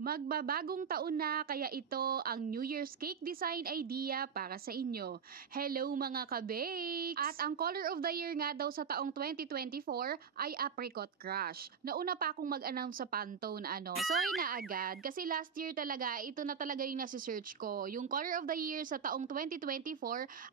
Magbabagong taon na kaya ito ang New Year's cake design idea para sa inyo. Hello mga ka-bakes! At ang color of the year nga daw sa taong 2024 ay apricot crush. Nauna pa akong mag-announce sa Pantone Sorry na agad kasi last year talaga ito na talaga yung nasi-search ko. Yung color of the year sa taong 2024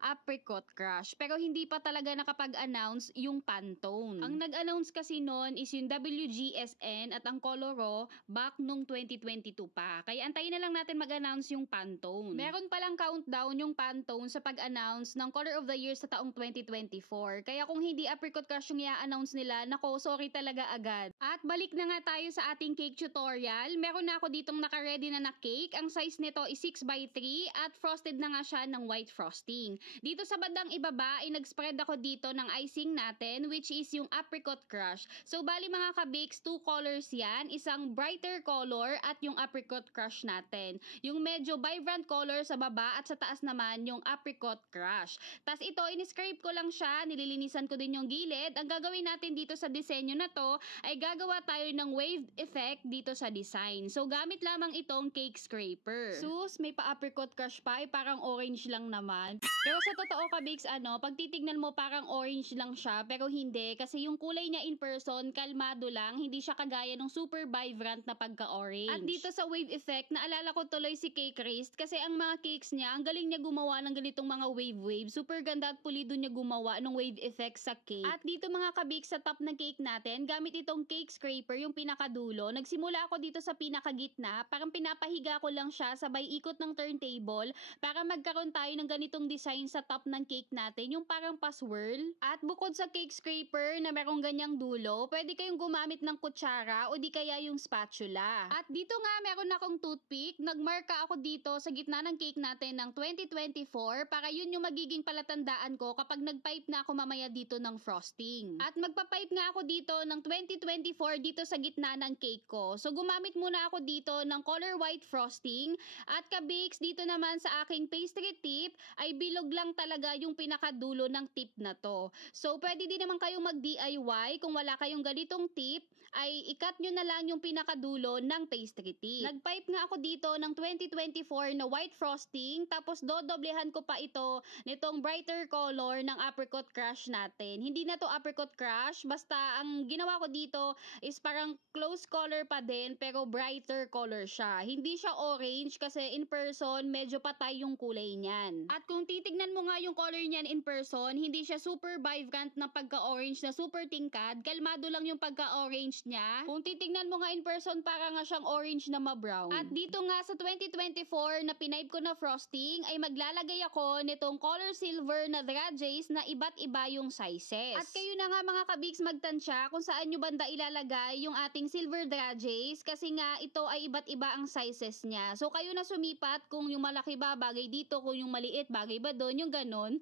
apricot crush. Pero hindi pa talaga nakapag-announce yung Pantone. Ang nag-announce kasi noon is yung WGSN at ang Coloro back nung 2022 pa. Kaya antayin na lang natin mag-announce yung Pantone. Meron palang countdown yung Pantone sa pag-announce ng Color of the Year sa taong 2024. Kaya kung hindi apricot crush yung i-announce nila, nako, sorry talaga agad. At balik na nga tayo sa ating cake tutorial. Meron na ako ditong naka-ready na cake. Ang size nito is 6x3 at frosted na nga siya ng white frosting. Dito sa bandang ibaba ay nag-spread ako dito ng icing natin which is yung apricot crush. So bali mga ka-bakes, 2 colors yan. Isang brighter color at yung apricot crush natin. Yung medyo vibrant color sa baba at sa taas naman yung apricot crush. Tas ito, in-scrape ko lang siya, nililinisan ko din yung gilid. Ang gagawin natin dito sa disenyo na to ay gagawa tayo ng wave effect dito sa design. So gamit lamang itong cake scraper. Sus, may pa-apricot crush pa, ay parang orange lang naman. Pero sa totoo ka-bakes, pag titignan mo parang orange lang siya, pero hindi kasi yung kulay niya in person, kalmado lang, hindi siya kagaya ng super vibrant na pagka-orange. At dito sa wave effect, naalala ko tuloy si Cake Wrist kasi ang mga cakes niya, ang galing niya gumawa ng ganitong mga wave. Super ganda at pulido niya gumawa ng wave effect sa cake. At dito mga ka-bakes, sa top ng cake natin, gamit itong cake scraper, yung pinakadulo. Nagsimula ako dito sa pinakagitna, parang pinapahiga ko lang siya sabay ikot ng turntable para magkaroon tayo ng ganitong design sa top ng cake natin, yung parang pa-swirl. At bukod sa cake scraper na merong ganyang dulo, pwede kayong gumamit ng kutsara o di kaya yung spatula. At dito nga meron akong toothpick, nagmarka ako dito sa gitna ng cake natin ng 2024 para yun yung magiging palatandaan ko kapag nagpipe na ako mamaya dito ng frosting. At magpapipe nga ako dito ng 2024 dito sa gitna ng cake ko. So gumamit muna ako dito ng color white frosting at ka-bakes dito naman sa aking pastry tip ay bilog lang talaga yung pinakadulo ng tip na to. So pwede din naman kayong mag-DIY kung wala kayong ganitong tip ay ikat nyo na lang yung pinakadulo ng pastry tip. Nagpipe nga ako dito ng 2024 na white frosting tapos dodoblehan ko pa ito nitong brighter color ng apricot crush natin. Hindi na to apricot crush, basta ang ginawa ko dito is parang close color pa din pero brighter color siya. Hindi siya orange kasi in person medyo patay yung kulay niyan. At kung titignan mo nga yung color niyan in person, hindi siya super vibrant na pagka-orange na super tingkad. Kalmado lang yung pagka-orange niya. Kung titignan mo nga in person, para nga siyang orange na ma-brown. At dito nga sa 2024 na pinipe ko na frosting, ay maglalagay ako nitong color silver na dradges na iba't iba yung sizes. At kayo na nga mga ka-bakes magtansya kung saan nyo banda ilalagay yung ating silver dradges kasi nga ito ay iba't iba ang sizes niya. So kayo na sumipat kung yung malaki ba bagay dito, kung yung maliit bagay ba doon, yung ganon.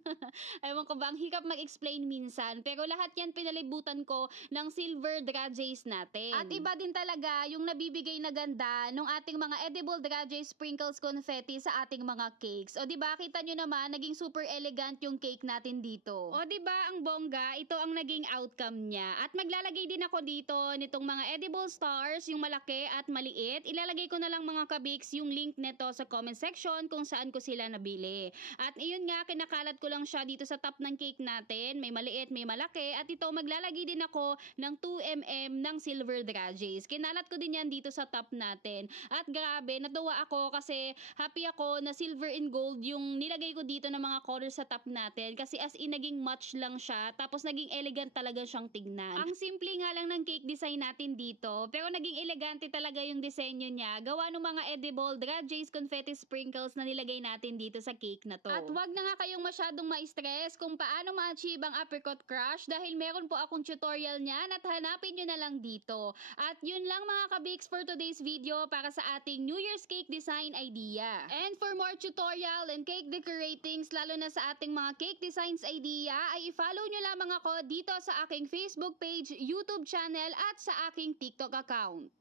Ewan ko ba, ang hirap mag-explain minsan, pero lahat yan pinalibutan ko ng silver dradges natin. At iba din talaga yung nabibigay na ganda ng ating mga edible dradges sprinkles confetti sa ating mga cakes. O diba, kita nyo naman, naging super elegant yung cake natin dito. O diba, ang bongga, ito ang naging outcome niya. At maglalagay din ako dito nitong mga edible stars, yung malaki at maliit. Ilalagay ko na lang mga ka-bakes yung link neto sa comment section kung saan ko sila nabili. At iyon nga, kinakalat ko lang siya dito sa top ng cake natin. May maliit, may malaki. At ito, maglalagay din ako ng 2mm ng silver dradges. Kinalat ko din yan dito sa top natin. At grabe, natuwa ako kasi happy ako na silver and gold yung nilagay ko dito ng mga colors sa top natin. Kasi as in, naging match lang siya. Tapos naging elegant talaga siyang tignan. Ang simple nga lang ng cake design natin dito. Pero naging elegante talaga yung disenyo niya. Gawa ng mga edible dradges confetti sprinkles na nilagay natin dito sa cake na to. At wag na nga kayong masyadong ma-stress kung paano ma-achieve ang apricot crush dahil meron po akong tutorial niyan at hanapin nyo na lang dito. At yun lang mga ka-bakes for today's video para sa ating New Year's cake design idea. And for more tutorial and cake decoratings lalo na sa ating mga cake designs idea ay i-follow nyo lamang ako dito sa aking Facebook page, YouTube channel at sa aking TikTok account.